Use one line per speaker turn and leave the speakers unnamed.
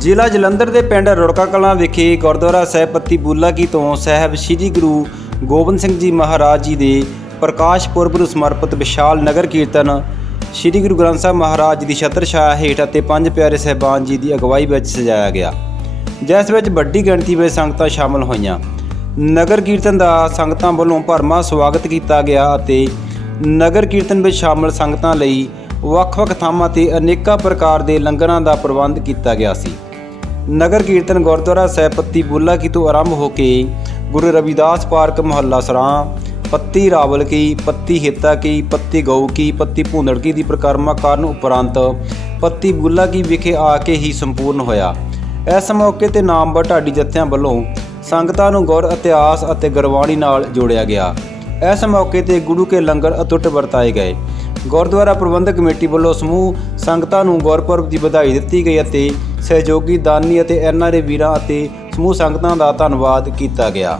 ਜ਼ਿਲ੍ਹਾ ਜਲੰਧਰ ਦੇ ਪਿੰਡ ਰੁੜਕਾ ਕਲਾਂ ਵਿਖੇ ਗੁਰਦੁਆਰਾ ਸਾਹਿਬ ਪੱਤੀ ਬੁੱਲਾ ਕੀ ਤੋਂ ਸਾਹਿਬ ਸ੍ਰੀ ਗੁਰੂ ਗੋਬਿੰਦ ਸਿੰਘ ਜੀ ਮਹਾਰਾਜ ਜੀ ਦੇ ਪ੍ਰਕਾਸ਼ ਪੁਰਬ ਨੂੰ ਸਮਰਪਿਤ ਵਿਸ਼ਾਲ ਨਗਰ ਕੀਰਤਨ ਸ੍ਰੀ ਗੁਰੂ ਗ੍ਰੰਥ ਸਾਹਿਬ ਮਹਾਰਾਜ ਜੀ ਦੀ ਛਤਰ ਛਾਇਆ ਹੇਠ ਅਤੇ ਪੰਜ ਪਿਆਰੇ ਸਹਿਬਾਨ ਜੀ ਦੀ ਅਗਵਾਈ ਵਿੱਚ ਸਜਾਇਆ ਗਿਆ। ਜਿਸ ਵਿੱਚ ਵੱਡੀ ਗਿਣਤੀ ਵਿੱਚ ਸੰਗਤਾਂ ਸ਼ਾਮਲ ਹੋਈਆਂ। ਨਗਰ ਕੀਰਤਨ ਦਾ ਸੰਗਤਾਂ ਵੱਲੋਂ ਭਰਮਾ ਸਵਾਗਤ ਕੀਤਾ ਗਿਆ ਅਤੇ ਨਗਰ ਕੀਰਤਨ ਵਿੱਚ ਸ਼ਾਮਲ ਸੰਗਤਾਂ ਲਈ ਵੱਖ-ਵੱਖ ਥਾਵਾਂ ਤੇ ਅਨੇਕਾਂ ਪ੍ਰਕਾਰ ਦੇ ਲੰਗਰਾਂ ਦਾ ਪ੍ਰਬੰਧ ਕੀਤਾ ਗਿਆ ਸੀ। ਨਗਰ ਕੀਰਤਨ ਗੁਰਦੁਆਰਾ ਸਾਹਿਬ ਪੱਤੀ ਬੁੱਲਾ ਕੀ ਤੋਂ ਆਰੰਭ ਹੋ ਕੇ ਗੁਰੂ ਰਵਿਦਾਸ ਪਾਰਕ ਮੁਹੱਲਾ ਸਰਾਂ, ਪੱਤੀ ਰਾਵਲ ਕੀ, ਪੱਤੀ ਹਿੱਤਾ ਕੀ, ਪੱਤੀ ਗਊ ਕੀ, ਪੱਤੀ ਭੂੰਦੜ ਕੀ ਦੀ ਪ੍ਰਕਰਮਾ ਕਰਨ ਉਪਰੰਤ ਪੱਤੀ ਬੁੱਲਾ ਕੀ ਵਿਖੇ ਆ ਕੇ ਹੀ ਸੰਪੂਰਨ ਹੋਇਆ। ਇਸ ਮੌਕੇ ਤੇ ਨਾਮਵਰ ਢਾਡੀ ਜੱਥਿਆਂ ਵੱਲੋਂ ਸੰਗਤਾਂ ਨੂੰ ਗੁਰ, ਇਤਿਹਾਸ ਅਤੇ ਗੁਰਬਾਣੀ ਨਾਲ ਜੋੜਿਆ ਗਿਆ। ਇਸ ਮੌਕੇ ਤੇ ਗੁਰੂ ਕੇ ਲੰਗਰ ਅਤੁੱਟ ਵਰਤਾਏ ਗਏ। ਗੁਰਦੁਆਰਾ ਪ੍ਰਬੰਧਕ ਕਮੇਟੀ ਵੱਲੋਂ ਸਮੂਹ ਸੰਗਤਾਂ ਨੂੰ ਗੁਰਪੁਰਬ ਦੀ ਵਧਾਈ ਦਿੱਤੀ ਗਈ ਅਤੇ ਸਹਿਯੋਗੀ ਦਾਨੀ ਅਤੇ ਐਨਆਰਏ ਵੀਰਾਂ ਅਤੇ ਸਮੂਹ ਸੰਗਤਾਂ ਦਾ ਧੰਨਵਾਦ ਕੀਤਾ ਗਿਆ।